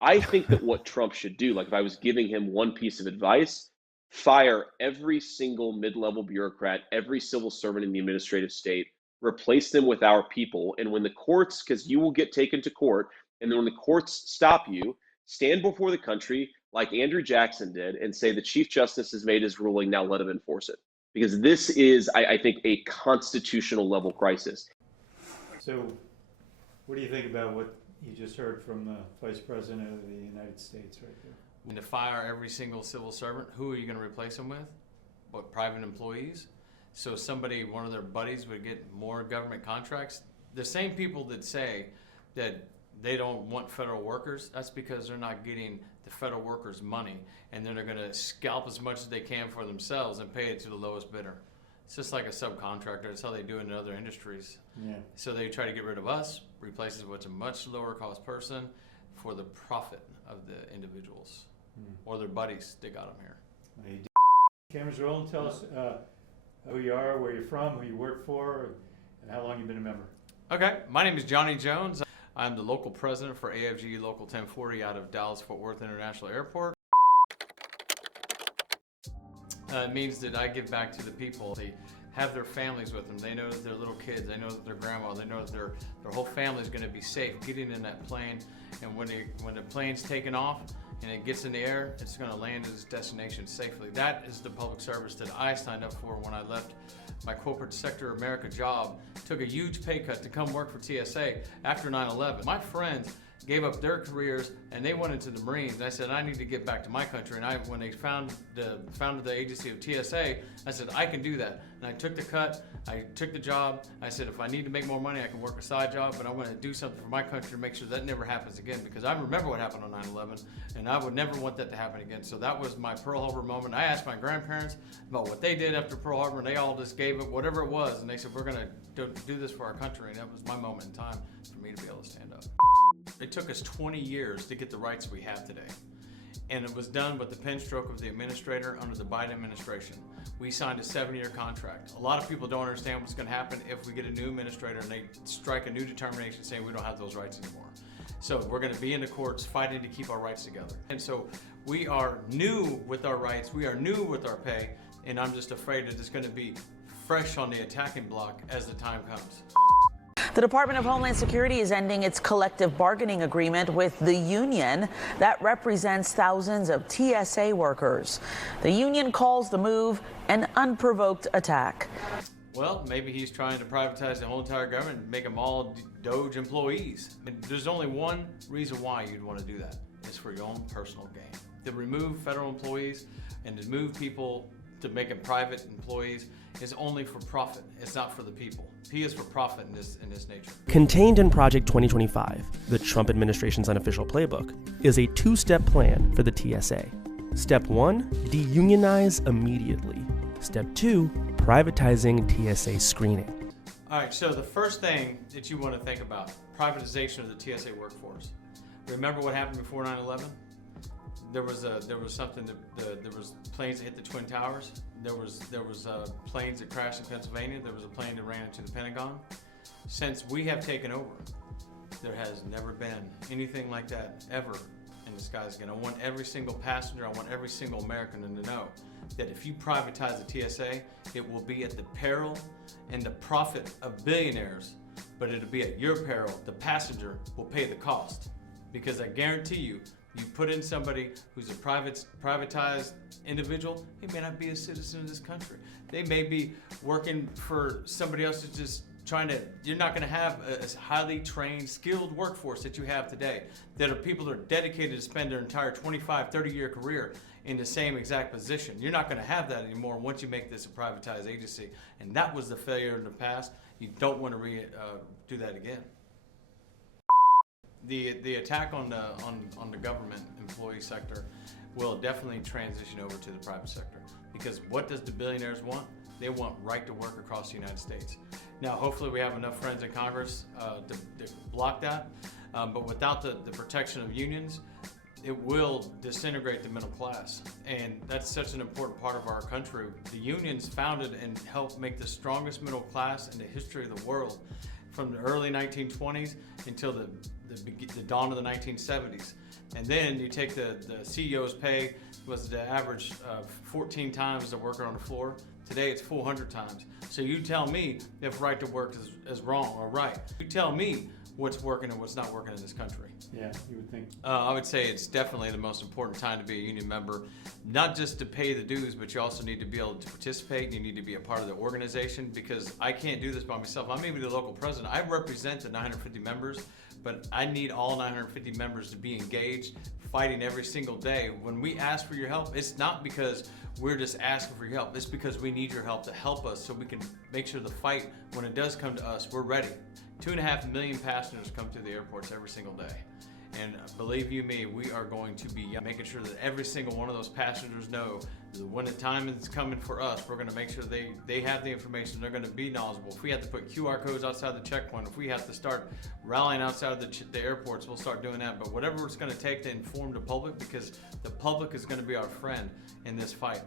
I think that what Trump should do, like if I was giving him one piece of advice, fire every single mid-level bureaucrat, every civil servant in the administrative state, replace them with our people. And when the courts, because you will get taken to court, and then when the courts stop you, stand before the country like Andrew Jackson did and say the Chief Justice has made his ruling, now let him enforce it. Because this is, I think, a constitutional level crisis. So, what do you think about what you just heard from the Vice President of the United States right there? And to fire every single civil servant, who are you going to replace them with? What, private employees? So somebody, one of their buddies would get more government contracts? The same people that say that they don't want federal workers, that's because they're not getting the federal workers money, and then they're going to scalp as much as they can for themselves and pay it to the lowest bidder. It's just like a subcontractor. That's how they do it in other industries. Yeah. So they try to get rid of us, replace us with a much lower cost person for the profit of the individuals or their buddies that got them here. Hey, cameras rolling. Tell us who you are, where you're from, who you work for, and how long you've been a member. Okay, my name is Johnny Jones. I'm the local president for AFGE Local 1040 out of Dallas-Fort Worth International Airport. It means that I give back to the people. They have their families with them. They know that their little kids, they know that their grandma, they know that their whole family is going to be safe getting in that plane. And when the plane's taking off and it gets in the air, it's going to land at its destination safely. That is the public service that I signed up for when I left my corporate sector America job, took a huge pay cut to come work for TSA after 9/11. My friends gave up their careers and they went into the Marines. And I said, I need to get back to my country. And when they founded the agency of TSA, I said, I can do that. And I took the cut, I took the job. I said, if I need to make more money, I can work a side job, but I want to do something for my country to make sure that never happens again, because I remember what happened on 9/11 and I would never want that to happen again. So that was my Pearl Harbor moment. I asked my grandparents about what they did after Pearl Harbor, and they all just gave it whatever it was. And they said, we're going to do this for our country. And that was my moment in time for me to be able to stand up. It took us 20 years to get the rights we have today. And it was done with the pen stroke of the administrator under the Biden administration. We signed a 7-year contract. A lot of people don't understand what's going to happen if we get a new administrator and they strike a new determination saying we don't have those rights anymore. So we're going to be in the courts fighting to keep our rights together. And so we are new with our rights, we are new with our pay, and I'm just afraid that it's going to be fresh on the attacking block as the time comes. The Department of Homeland Security is ending its collective bargaining agreement with the union that represents thousands of TSA workers. The union calls the move an unprovoked attack. Well, maybe he's trying to privatize the whole entire government and make them all Doge employees. And there's only one reason why you'd want to do that. It's for your own personal gain. To remove federal employees and to move people to make them private employees is only for profit. It's not for the people. He is for profit in this nature. Contained in Project 2025, the Trump administration's unofficial playbook, is a two-step plan for the TSA. Step 1, de-unionize immediately. Step 2, privatizing TSA screening. All right, so the first thing that you want to think about, privatization of the TSA workforce. Remember what happened before 9/11? There was something that there was planes that hit the Twin Towers. There was planes that crashed in Pennsylvania. There was a plane that ran into the Pentagon. Since we have taken over, there has never been anything like that ever in the skies again. I want every single passenger, I want every single American to know that if you privatize the TSA, it will be at the peril and the profit of billionaires, but it'll be at your peril. The passenger will pay the cost, because I guarantee you, you put in somebody who's a privatized individual, he may not be a citizen of this country. They may be working for somebody else who's just trying to, you're not gonna have a highly trained, skilled workforce that you have today, that are people that are dedicated to spend their entire 25, 30-year career in the same exact position. You're not gonna have that anymore once you make this a privatized agency. And that was the failure in the past. You don't wanna do that again. The attack on the government employee sector will definitely transition over to the private sector, because what does the billionaires want? They want right to work across the United States. Now, hopefully we have enough friends in Congress to block that, but without the protection of unions, it will disintegrate the middle class, and that's such an important part of our country. The unions founded and helped make the strongest middle class in the history of the world, from the early 1920s until the dawn of the 1970s. And then you take the CEO's pay was the average 14 times the worker on the floor. Today it's 400 times. So you tell me if right to work is wrong or right. You tell me what's working and what's not working in this country. Yeah, you would think. I would say it's definitely the most important time to be a union member, not just to pay the dues, but you also need to be able to participate. You need to be a part of the organization, because I can't do this by myself. I may be the local president. I represent the 950 members, but I need all 950 members to be engaged, fighting every single day. When we ask for your help, it's not because we're just asking for your help. It's because we need your help to help us so we can make sure the fight, when it does come to us, we're ready. 2.5 million passengers come through the airports every single day. And believe you me, we are going to be making sure that every single one of those passengers know that when the time is coming for us, we're going to make sure they have the information, they're going to be knowledgeable. If we have to put QR codes outside the checkpoint, if we have to start rallying outside of the airports, we'll start doing that. But whatever it's going to take to inform the public, because the public is going to be our friend in this fight.